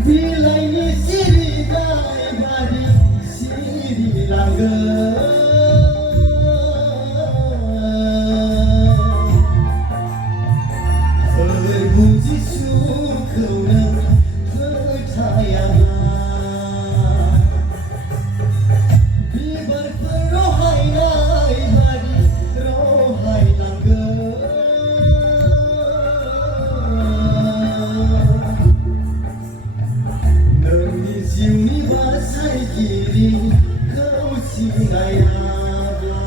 Bilai siri dai bari siri langga Berpuji syukur dan percayalah Bibar perohai nai bari rohai langga Siuni basai kiri kau sinayada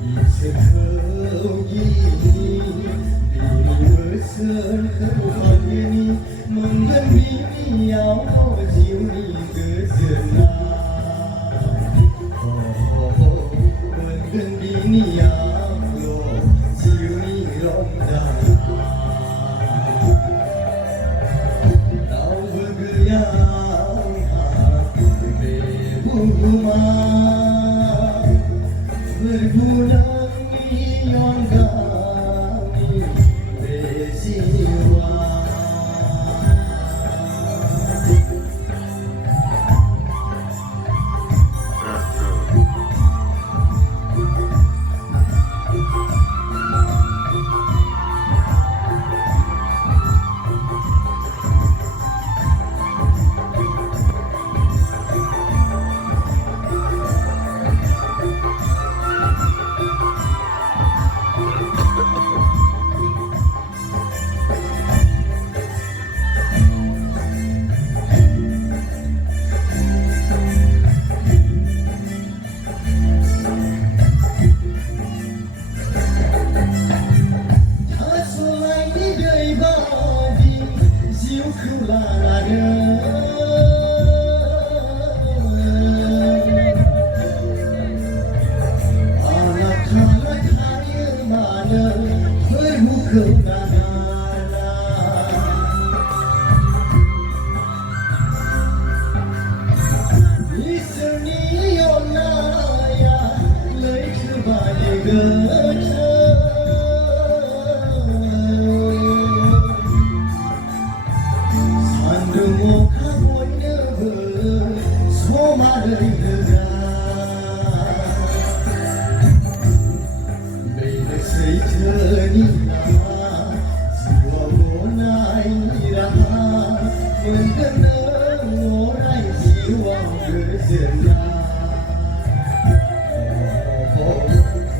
Ise kau gini Bini besar kau pagini Menggembini awal siuni kesena Menggembini awal siuni romdana Berbulan nion kami berjiwa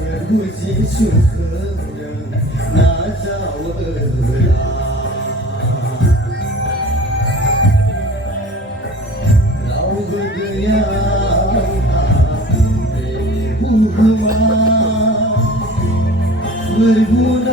Berpuji syukur dan najwa Rau berdaya berbuah